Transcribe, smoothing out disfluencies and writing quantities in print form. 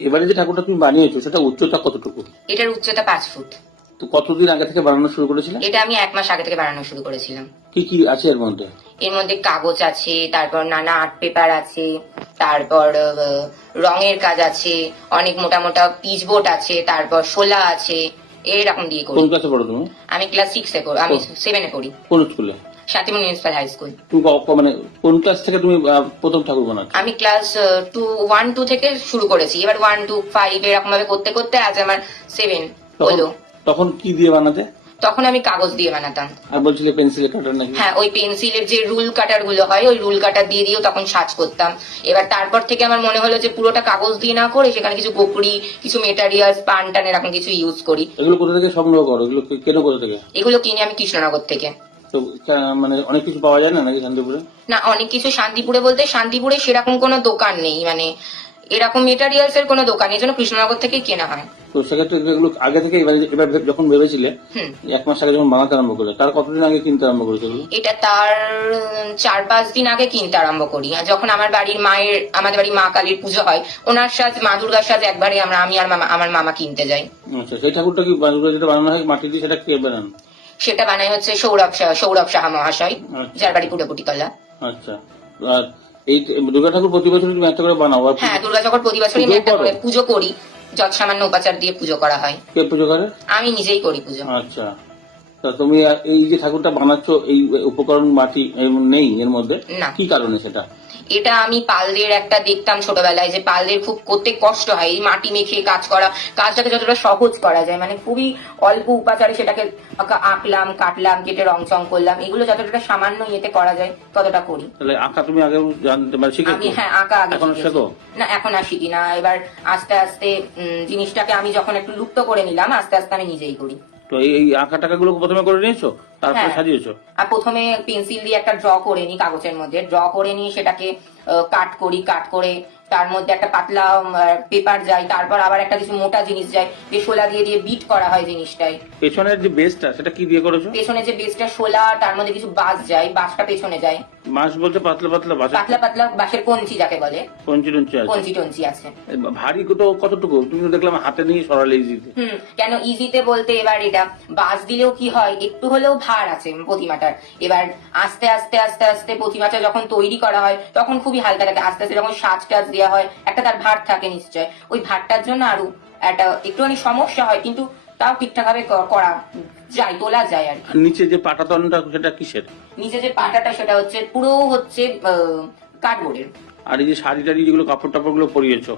এবারে যে ঠাকুরটা তুমি বানিয়েছো সেটা উচ্চতা কতটুকু? এটার উচ্চতা 5 ফুট। তো কতদিন আগে থেকে বানানো শুরু করেছিলে? এটা আমি 1 মাস আগে থেকে বানানো শুরু করেছিলাম। কি কি আছে এর মধ্যে? এর মধ্যে কাগজ আছে, তারপর নানা আর্ট পেপার আছে, তারপর রঙের কাজ আছে, অনেক মোটা মোটা পিচবোর্ড আছে, তারপর শোলা আছে, এরকম দিয়ে করি। কোন ক্লাসে পড়ো তুমি? আমি ক্লাস 6 এ পড়ি, আমি 7 এ পড়ি, কোন স্কুলে? Shantipur municipal high school. তুমি মানে কোন ক্লাস থেকে তুমি প্রথম ঠাকুর বানাচ্ছ? আমি ক্লাস 1-2 থেকে শুরু করেছি, এবার 1-2-5 এরকম ভাবে করতে করতে আজ আমার 7 হলো। তখন কি দিয়ে বানাতে? তখন আমি কাগজ দিয়ে বানাতাম। আর বলছিলে পেন্সিলে কাটার নাকি? হ্যাঁ, ওই পেন্সিলের যে রুল কাটার গুলো হয় ওই রুল কাটার দিয়ে দিয়েও তখন সাজ করতাম। এবার তারপর থেকে আমার মনে হলো যে পুরোটা কাগজ দিয়ে না করে সেখানে কিছু গোপড়ি, কিছু মেটারিয়ালস, পান টান এরকম কিছু ইউজ করি। এগুলো কোথা থেকে সংগ্রহ করো? এগুলো কেন কোথা থেকে? এগুলো কিনে আমি কৃষ্ণনগর থেকে। তো মানে অনেক কিছু পাওয়া যায় না নাকি শান্তিপুরে? না, অনেক কিছু শান্তিপুরে বলতে শান্তিপুরে সেরকম কোনো দোকান নেই, মানে এরকম মেটারিয়ালস এর কোনো দোকান নেই, এই জন্য কৃষ্ণনগর থেকেই কেনা হয়। তো সেক্ষেত্রে এগুলো আগে থেকে এবার যখন ভেবেছিলে 1 মাস আগে যখন বানাতে আরম্ভ করলে তার কতদিন আগে কিনতে আরম্ভ করেছিল? এটা তার 4-5 দিন আগে কিনতে আরম্ভ করি। আর যখন আমাদের বাড়ির মা কালীর পুজো হয়, ওনার সাথে মা দুর্গার সাথে একবারে আমি আর আমার মামা কিনতে যাই। আচ্ছা, সেই ঠাকুরটা কি যেটা বানানো হয় মাটি দিয়ে, সেটা কে বানান? সেটা বানাই হচ্ছে সৌরভ সাহা মহাশয়, যার বাড়ি পুরোপুটিতলা। আচ্ছা, আর এই দুর্গা ঠাকুর প্রতি বছর তুমি একটা করে বানাও? হ্যাঁ, দুর্গা ঠাকুর প্রতি বছরই আমি একটা করে পুজো করি, যত সামান্য উপাচার দিয়ে পুজো করা হয়। কে পুজো করে? আমি নিজেই করি পুজো। আচ্ছা, তা তুমি এই যে ঠাকুরটা বানাচ্ছ, এই উপকরণ মাটি নেই এর মধ্যে, না। কি কারণে সেটা? এটা আমি পালদের একটা দেখতাম ছোটবেলায় যে পালদের খুব করতে কষ্ট হয়, এই মাটি মেখে কাজ করা, কাজটাকে যতটা সহজ করা যায়, মানে খুবই অল্প উপাচারে সেটাকে আঁকলাম, কাটলাম, কেটে রং চং করলাম, এগুলো যতটা সামান্য ইয়েতে করা যায় ততটা করি। তাহলে আঁকা তুমি আগে জানতে মানে শিখেছো? আমি হ্যাঁ, আঁকা আগে এখন শেখো? না, এখন আর শিখি না। এবার আস্তে আস্তে জিনিসটাকে আমি যখন একটু লুপ্ত করে নিলাম, আস্তে আস্তে আমি নিজেই করি। তো এই আঁকা টাকাগুলো প্রথমে করে নিয়েছো, তারপরে হ্যাঁ, সাজিয়েছো? আর প্রথমে পেন্সিল দিয়ে একটা ড্র করে নিই কাগজের মধ্যে, ড্র করে নিয়ে সেটাকে কাট করে তার মধ্যে একটা পাতলা পেপার যায়, তারপর আবার একটা কিছু মোটা জিনিস যায়, দিয়ে শোলা দিয়ে বিট করা হয় জিনিসটাই। পেছনের যে বেসটা সেটা কি দিয়ে করেছো? পেছনে যে বেসটা শোলা, তার মধ্যে কিছু বাঁশ যায়, বাঁশটা পেছনে যায়। মাছ বলতে পাতলা পাতলা বাঁশ? পাতলা পাতলা বাঁশের কঞ্চি যাকে বলে, কঞ্চি টঞ্চি আছে? কঞ্চি টঞ্চি আছে। ভারী তো কতটুকু? তুমি তো দেখলাম হাতে নিয়ে সরালে ইজিতে। কেন ইজিতে বলতে, এবার এটা বাঁশ দিলেও কি হয়, একটু হলেও ভার আছে প্রতিমাটার। এবার আস্তে আস্তে আস্তে আস্তে প্রতিমাটা যখন তৈরি করা হয় তখন খুবই হালকা থাকে, আস্তে আস্তে যখন সাজ টাজ দেওয়া হয় একটা তার ভার থাকে নিশ্চয়, ওই ভারটার জন্য আরো একটা একটুখানি সমস্যা হয়, কিন্তু তাও ঠিকঠাক ভাবে করা যায়, তোলা যায় আর কি। নিচে যে পাটাতনটা সেটা কিসের? নিচে যে পাটাটা সেটা হচ্ছে পুরো হচ্ছে কার্ডবোর্ডের। আর এই যে শাড়ি টাড়ি যেগুলো কাপড় টাপড় গুলো পরিয়েছো